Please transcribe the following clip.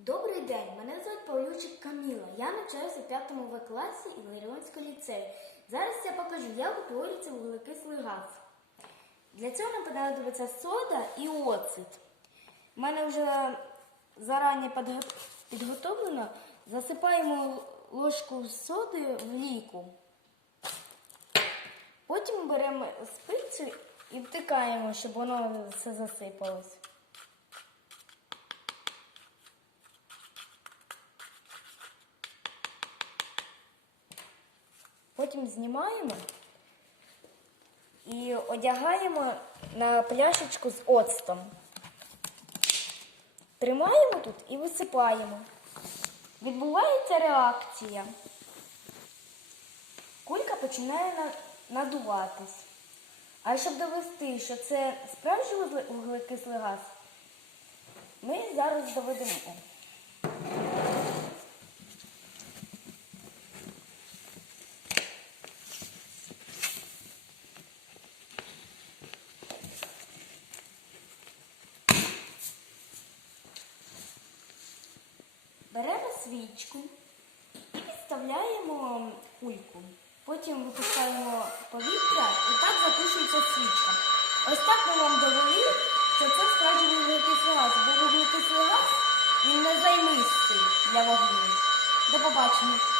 Добрий день, мене звуть Павлючик Каміла. Я навчаюся в 5 В класі Іларіонського ліцею. Зараз я покажу, як утворюється вуглекислий газ. Для цього нам понадобиться сода і оцет. У мене вже зарані підготовлено. Засипаємо ложку соди в ліку. Потім беремо спицю і втикаємо, щоб воно все засипалось. Потім знімаємо і одягаємо на пляшечку з оцтом. Тримаємо тут і висипаємо. Відбувається реакція. Кулька починає надуватись. А щоб довести, що це справжній вуглекислий газ, ми зараз доведемо. Беремо свічку і підставляємо кульку. Потім випускаємо повітря і так запушується свічка. Ось так ми вам довели, що це справжній вуглекислий газ, бо вуглекислий газ він не займистий для вогню. До побачення.